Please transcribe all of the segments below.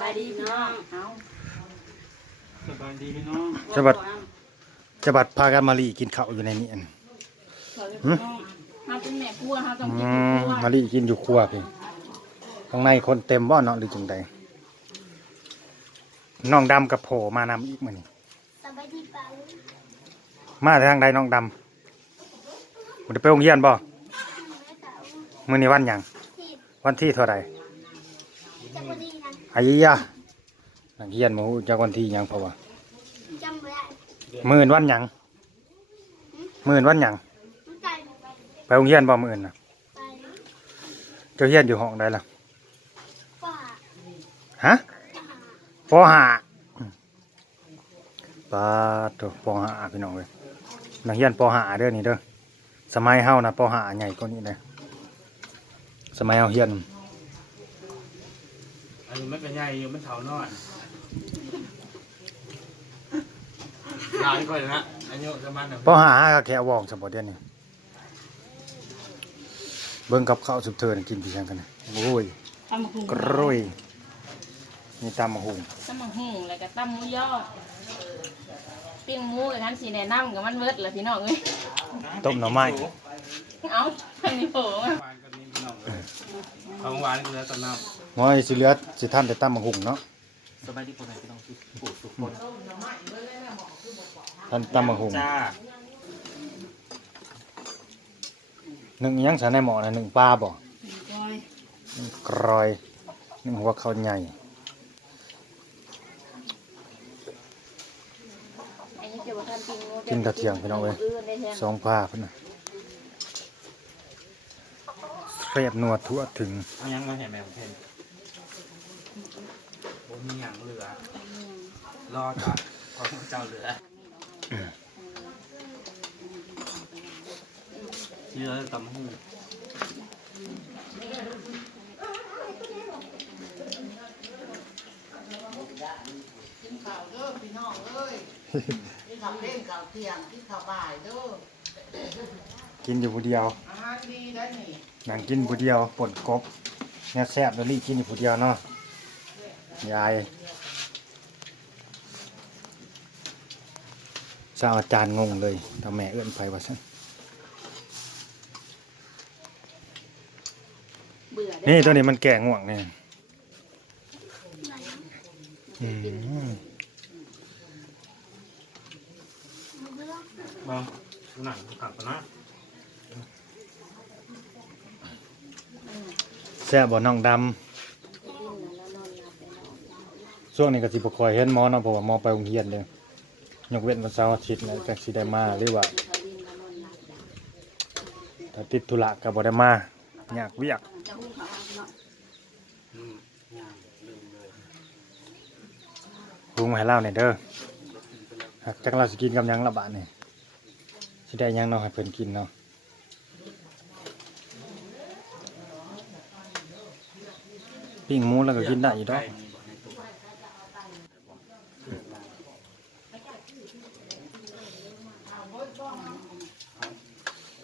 บายดีพี่น้องเอาสบายดีพี่น้องจะบัดจะบัดพากันมาลีกินข้าวอยู่ในนี้อันขอเลยพี่น้องเฮาเป็นแม่ครัวเฮาต้องอืกินมครัวมาลีกินอยู่ครัวพี่ข้างในคนเต็มบ่เนาะหรือจังใดน้องดำกับโผมานำอีกมื้อนี้สบายดีเปล่ามาทางใดน้องดำบ่ได้ไปโรงเรียนบ่แม่เต๋ามื้อนี้วันหยังที่วันที่เท่าไหร่จำบ่ ได้นะอายยะนักเรียนบ่ฮู้จักวันที่หยังเพราะว่าจำบ่ได้มื้อนี้วันหยังมื้อนี้วันหยังไกลไปไปโรงเรียนบ่มื้อนี้น่ะไปเจ้าเรียนอยู่ห้องใดล่ะป่าฮะป่าปห้าปาตัวปห้าพี่น้องเลยนักเรียนปห้าเด้อนี่เด้อสมัยเฮานะปห้าใหญ่กว่านี้เลยสมัยเฮาเรียน อายุไม่เป็นใหญ่อายุไม่เท่านอนลายก่อนนะอายุประมาณหนึ่งปห้าก็แค่วองสมบูรณ์เดือนนี้เบิ่งกับข้าวสุบเทินกินพี่ช่างกันนะโอ้ยตำบักหุ่งกรุยมีตำมะฮุงตำบักหุ่งแล้วก็ตำหมูยอปิ้งหมูกับท่านสีแนะนำกับมันเบิดแหละพี่น้องเอ้ยต้มหน่อไม้เอาอันนี้โหหวานกันนี่พี่น้องเลยของหวานกันแล้วตอนน้ หมอยสิเหลือสิท่านแต่ตำมะฮุงเนาะำสบายดีคนไหนพี่น้องทุกผู้ทุกคนท่านตำมะฮุงจ้าหนึ่งอิหยังใส่ในหม้อนะหนึ่งปลาบ่ก้อยหนึ่งกรอยหนึ่งหัวข้าวใหญ่อันนี้จะบ่ทันปิ้งหมูกินกระเทียมพี่น้องเว้ยอื่นได้แทนสองผ้าพุ่นนะเรียบนวดทั่วถึงเอายังมาเห็นแม่ผมเห็นโอ้ มีอย่างเหลือ รอจ้ะขอเจ้าเหลือเยอะตำหูกินข้าวเด้อพี่น้องเอ้ยกินข้าวเล่นข้าวเที่ยงกินข้าวบ่ายเด้อกินอยู่ผู้เดียวอาหารดีได้นี่นั่งกินผู้เดียวป่นกบเนี่ยแซ่บแล้วรีกินอยู่ผู้เดียวเนาะ ยายเจ้าอาจารย์งงเลยทำแม่เอื้อนไปว่าซั่นเบื่อได้นี่ตัวนี้มันแก่ง่วงเนี่ยอืมมาหนังกลับนะแซ่บบ่น้องดำ ช่วงนี้ก็สิบ่ค่อยเห็นหมอเนาะเพราะว่าหมอไปโรงเรียนเด้อยกเว้นวันเสาร์อาทิตย์นะจักสิได้มาหรือว่าถ้าติดธุระก็บ่ได้มาอยากเวียกอืมย่างลืมเลยลุงมาให้เล่าหน่ยเด้อหากจักเราสิกินกับยังละบาดนี่สิได้ยังเนาะให้เพิ่นกินเนาะปิ้งหมูแล้วก็กินได้อยู่ดอก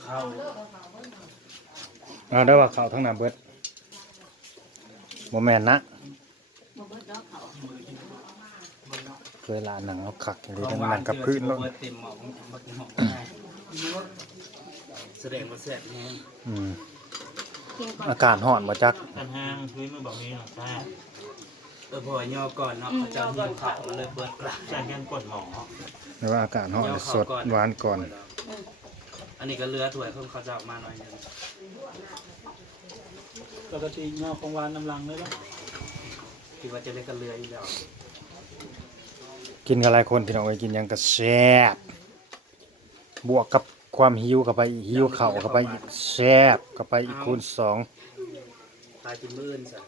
ข้าวเอาเด้อว่าข้าวทั้งหน้าเบิดบ่แม่นนะบ่เบิดดอกเขาเคยลาหนังเอาคักเลยทั้งหนังกับพื้นแล้แล้ววเต็มหมอกบักหมอกง่ายแสดงว่าแซ่บแห้งอืมกินก่อนอากาศร้อนบ่จักกันห้างพื้นมือบอกนี้หรอแซ่บเออพอย่อก่อนเนาะเขาจะหิวข้าวเลยเปิดกลางจากยังกดหมอหรือว่าอากาศร้อนสดหวานก่อนอั นนี้ก็เรือถ้วยเพิ่มเขาจะออกมาหน่อยหนึงปกติเงาของหวานน้ำลังเลยปะคิดว่าจะเล่นกันเรืออยู่แล้วกินกับหลายคนพี่น้องเอ้ยกินหยังก็แซ่บบวกกับความหิวเข้าไปอีกหิวเข่าวเข้าไปอีกแซ่บเข้าไปอีกคูณสองตายจินมื่นซะ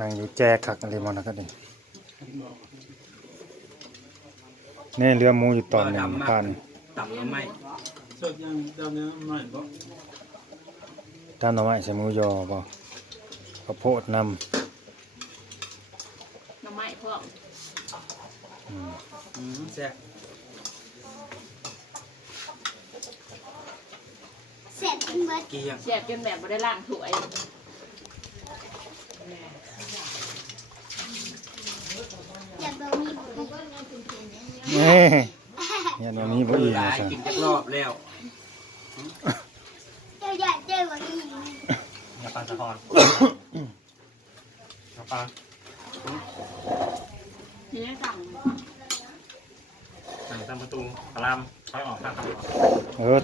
นั่งอยู่แจคักอะไรมอนะก็ ดินี่เรือหมูอยู่ตอนหนึ่งพันต่ำแล้วไม่สดยังดำเนื้อหน่อยปะท่านเอาไว้ใส่หมูยอบ่ข้าวโพดนหน่อไม้พวกอืมแซ่บเสร็จเป็นเบิดเกลี้ยง แซ่บจนแบบบ่ได้ล้างถ้วย อย่าเบอร์มีบุญ เอ้ยเนี่ยมันมีบ่อีกหลาว่ายซั่นกินจักรอบแล้วเจ้าอยากเจอกว่านี้อย่าปลาสะพอนอย่าปลาทีนี้สั่งสั่งตามประตูพารามค่อยออกทางครับเออ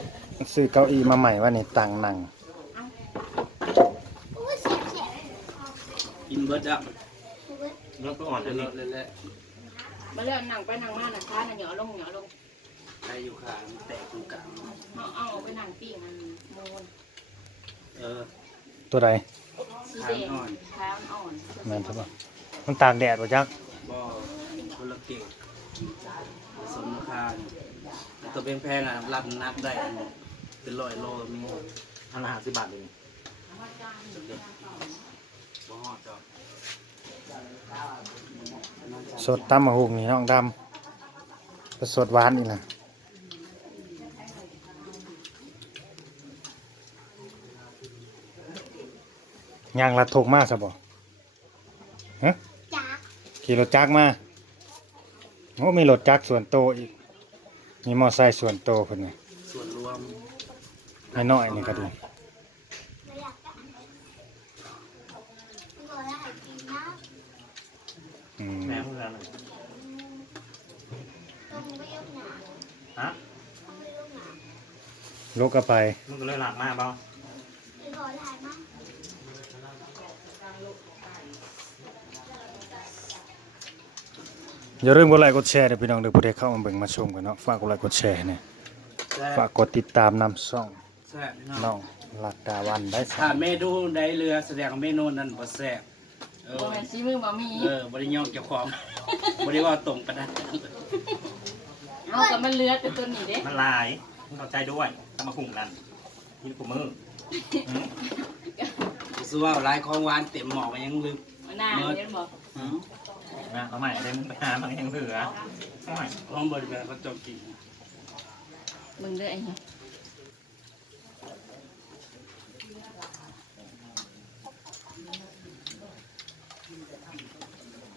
ซื้อเก้าอี้มาใหม่ว่านี่ตังนั่งอู้เสียบเสียบกินเบิดอะรถก็อ่อนเดี๋จะยวนิเลดยแหละ มาเลื่อนนั่งไปนั่งมาน่ะค้าน่ะเหนียวลงเหนียวลงใครอยู่ข้างแตกตรงกลางเอาเอาไปนั่งปิ้งอันมูนเออตัวใดสีแดงค้างอ่อนแม่นใช่ปะมันตากแดดบ่จักบ่คนละเก่งสมราคาตัวแพงๆอะรับนักได้อันเป็นร้อยโลมีอันละห้าสิบบาทเลยบ่ฮอดจ้ะ สดตำมะฮุงนี่น้องดำก็สดหวานอีกนะย่างลัดทกมาซะบ่ฮะจากขี่รถจักรมาโอ้มีรถจักรส่วนโตวอีกมีมอไซค์ส่วนโตวเพิ่นน่ะส่วนรวมให้น้อยนี่ก็ดี ไม่อยากจะตัวละหายกินนะ อืมแม่เพื่อนหนึ่งต้องไม่ยกหนาฮะต้องไม่ยกหนาลูกก็ไปมึงก็เลยหลักมากเปล่าไปขอถ่ายมั้งอย่าลืมกดไลค์กดแชร์เด้อพี่น้องเด้อผู้ใดเข้ามาเบิ่งมาชมกันเนาะฝากกดไลค์กดแชร์เนี่ยแซ่บฝากกดติดตามนำช่องแซ่บพี่น้น้อองงลักดาวันได้สาถ้ามเมนูใดเรือแสดงว่าเมนูนั้นบ่แซ่บ เอโอ้อยซีมือบะหมี่เออบ่ได้ย่องเจ้าของบ่ได้ว่าตรงกันนะเอากับมันเลือดแต่ตัวนี้เด้มันลายมึงเข้าใจด้วยตามมาคุงนั่นกินกูมืออืมสู้ว่าหลายของหวานเต็มหม้อมันยังลืมมันน่าเดี๋ยวบอกอือนะเอาใหม่เลยมึงไปหามันยังเหลือเอาใหม่ของบ่ได้เขาเจ้ากินมึงเด้อไอ้เหี้ย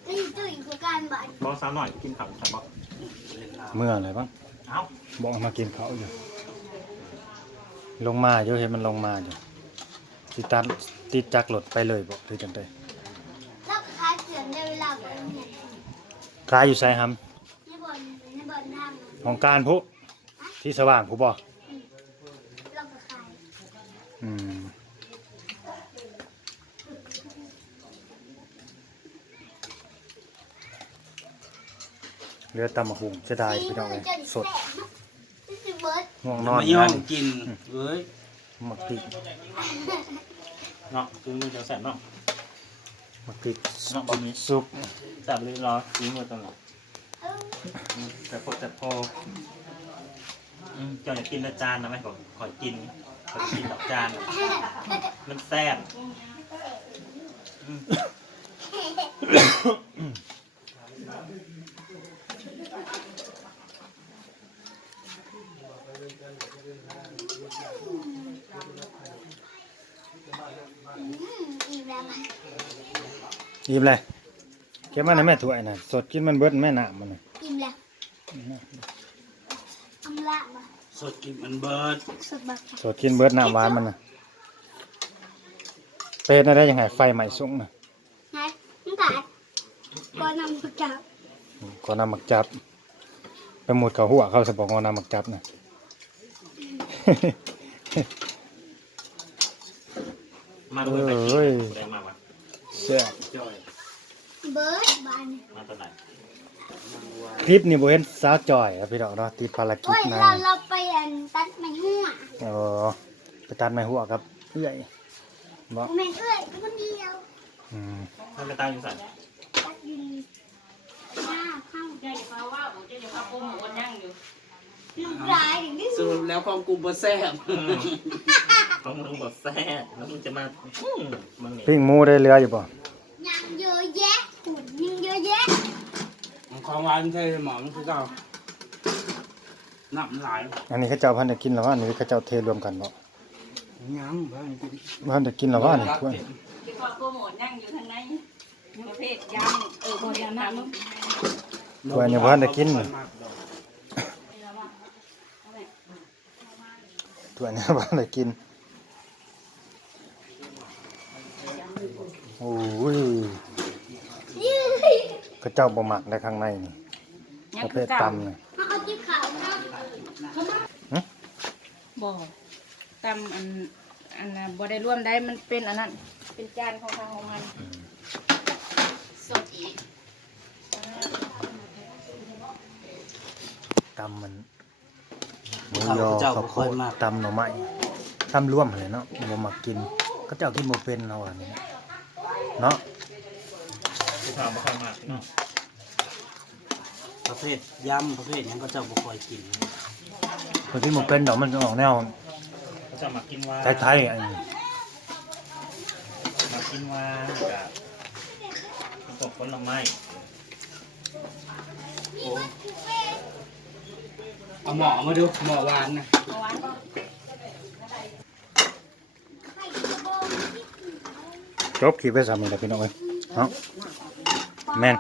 นี่จุ้ยคือการ บันบอกสาวหน่อยกินข้าวใส่บอกเล่นลาวเมื่ออะไรบ้างเอ้าบอกมากินเขาวอยู่ ลงมาอยู่เห็นมันลงมาอยู่ติดตัดติดจักรรถไปเลยบอกหรือจังไดแล้วคล้ายเสือในเวลาแบบนี้คลายอยู่ไสหำในบนในบนทางของการผู้ที่สว่างผู้บ่เราก็คล้ายอืม เรือตำมะหุงจะได้พี่น้องเลยสดนี่คือเบิร์ดง่วงนอนมาย่องนั่นกินเอ้ยหมักพริกเนาะคือมือเดียวแสบเนาะหมักพริกเนาะบะหมี่ซุปแสบเลยรอกินมือตลอดอืมแต่พอแต่พออืมเจ้าอยากกินละจานนะไหมขอขอกินขอกินดอกจานน่ะมันแซ่บอืม อืมอีแบบ อิ่มเลยเก็บมาในแม่ถ้วยน่ะสดกินมันเบิดแม่น้ำมันน่ะอิ่มแล้วอำละมาสดกินมันเบิดสุดบักสดกินเบิดน้ำหวานมันน่ะเป็นอะไรยังไงไฟใหม่สูงน่ะไงน้ำตาลก็นำมาจับก็นำหมักจับไปหมดเขาหัวเขาสบอกว่านำหมักจับน่ะมาดูไปกินเอ้ยแรงมากวะ แซ่บจ้อยเบิร์ดบานมาตอนไหนคลิปนี้บ่เห็นสาวจอยครับพี่น้องเนาะติดภารกิจโอ้ยนะเราเราไปอันตัดไม้หัวเออไปตัดไม้หัวครับเอื้อยบ่แม่เอ้ยคนเดียวอืมท่านไปตามอยู่สันตัดอยู่หน้าเข้าเจ้าอย่าพาว่าผมเจ้าอย่าพาโกงหมูกันย่างอยู่ลูกร้ายอย่างนี้สรุปแล้วของกูบ่แซ่บ ต้องมึงบอกแซ่บแล้วมึงจะมาอืมมึงนี่ปิ้งหมูได้เรืออยู่บ่ยังเยอะแยะหุ่นยังเยอะแยะของหวานใช่หมอมันคือเก่าน้ำลายอันนี้เขาเจ้าพันได้กินแล้วว่าอันนี้เขาเจ้าเทรวมกันบ่ยังบ้างกูพันได้กินแล้วว่านี่ถ้วยจะพาโกงหมูย่างอยู่ทางในประเภทยำเออบ่ยำน้ำถ้วยนี่บ่ทันได้กินนี่ถ้วยนี้บ่ทันได้กิน โอ้ยก็เจ้าบ่มักได้ข้างในนี่ยัปงระเภคือทเก่าตำนี่มาเอาที่ขาวนะบ่ตำอันอันน่ะบ่ได้ร่วมได้มันเป็นอันนั้น เป็นจานของทางของมันสดอีกตำมันหมูยอข้าวโพดตำหน่อไม้ตำร่วมเลยเนาะบ่มักกินก็เจ้ากินบ่เป็นเนาะอันนี้ เนาะผู้ข่าวบ่ค่อยมากพี่น้องประเภทยำประเภทหยังก็เจ้าบ่ค่อยกินคนที่บ่เป็นดอกมันจะออกแนวเขาจะมากินว่าไทยๆอันนี้มากินว่ากับผลไม้โอ้เอาหมอมาดูหมอหวานนะ เอาหวาน จบคลิปไว้สามีแล้วพี่น้องเอ้ยเนาะแม่น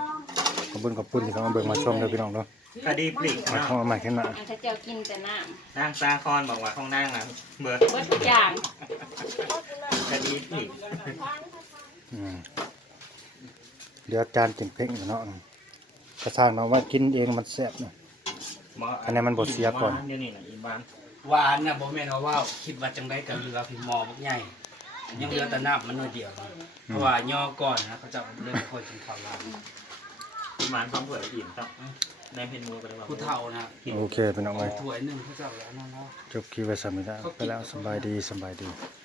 ขอบคุณขอบคุณที่เข้ามาเบิ่งมาชมเด้อพี่น้องเนาะคดีปลีกมาเนาะเข้ามาใหม่ขึ้นมาอันถ้าเจ้ากินแต่น้ำนางซาคอนบอกว่าของนางอะเบิดเบิดทุกอย่างคดีปลีกอืมเดี๋ยวจานกินเพ่งเนาะกระสร้างเนาะว่ากินเองมันแซ่บเนาะอันนี้มันบดเสียก่อน เดี๋ยวนี้น่ะอีบ้าน หวานน่ะบ่แม่นว่าว้าวคิดว่าจังได๋ก็เหลือพี่หมอบักใหญ่ ยังเหลือแต่น้ำมันน้อยเดียวนะเพราะว่าย่อก่อนนะเขาเจ้าเริ่มค่อยกินข้าวหวานอีบ้านพร้อมเผื่ออิ่มครับในเพนมูก็ได้ว่าผู้เฒ่านะโอเคพี่น้องเอ้ยถ้วยหนึงเขาเจ้าแล้วนั่นเนาะจบคลิปไว้สามีแล้วไปแล้วสบายดีสบายดีส